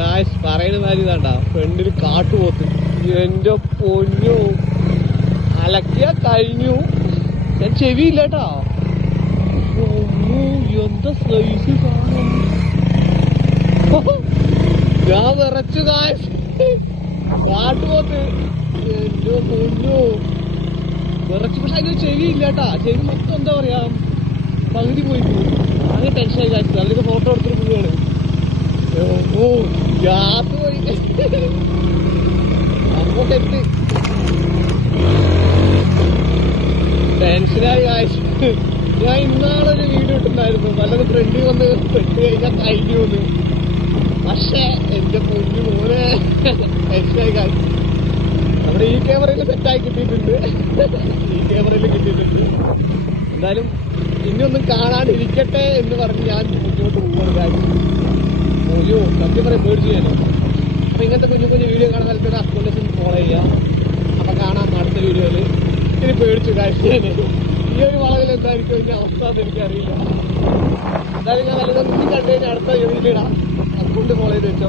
Guys പറയുന്ന മാതിരി വേണ്ട ഫ്രണ്ടില് കാട്ടുപോത്ത്. എന്റെ പൊന്നു അലക്കിയ കഴിഞ്ഞു. ഞാൻ ചെവിയില്ല കേട്ടാ. എന്താ സൈസ് കാണും. ഞാൻ വിറച്ചു ഗായ്സ്. കാട്ടുപോത്ത് എന്റെ പൊന്നു വിറച്ചു. പക്ഷെ അതിന് ചെവിയില്ല കേട്ടാ. ചെവി മൊത്തം എന്താ പറയാ പകുതി പോയി. അങ്ങനെ ടെൻഷനായി ഗായ്സ്. അവരൊക്കെ ഫോട്ടോ എടുത്തിട്ട് പോവുകയാണ്. ഗ്യാസ് പോയി. അങ്ങോട്ട് എത്തി. ടെൻഷനായി ഗായ്സ്. ഞാൻ ഇന്നാളൊരു വീഡിയോ ഇട്ടിട്ടുണ്ടായിരുന്നു. പലത് ഫ്രണ്ടിൽ വന്ന് പെട്ട് കഴിഞ്ഞാൽ കഴിഞ്ഞു. പക്ഷേ എന്റെ പൊന്നു മോനെ ടെൻഷനായി ഗായ്സ്. നമ്മുടെ ഈ ക്യാമറയിൽ സെറ്റായി കിട്ടിയിട്ടുണ്ട്. ഈ ക്യാമറയിൽ കിട്ടിയിട്ടുണ്ട്. എന്തായാലും ഇനിയൊന്നും കാണാണ്ടിരിക്കട്ടെ എന്ന് പറഞ്ഞ് ഞാൻ മുന്നോട്ട് പോവാണ് ഗായ്സ്. ഓയോ സത്യം പറയാൻ പേടിച്ചു ചെയ്യാനോ. അപ്പൊ ഇങ്ങനത്തെ കുഞ്ഞു കുഞ്ഞു വീഡിയോ കാണാൻ താല്പര്യം അക്കൗണ്ടേഷൻ ഫോളോ ചെയ്യാം. അപ്പൊ കാണാം അടുത്ത വീഡിയോയിൽ. ഇനി പേടിച്ചു കാഴ്ചയാണ്. ഈ ഒരു വളവിൽ എന്തായിരിക്കും ഇതിന്റെ അവസ്ഥ എന്ന് എനിക്കറിയില്ല. എന്തായാലും ഞാൻ വലുതൊന്നും കണ്ടു കഴിഞ്ഞാൽ അടുത്ത വീഡിയോ ഇടാം. അക്കൗണ്ട് ഫോളോ ചെയ്ത് വെച്ചോ.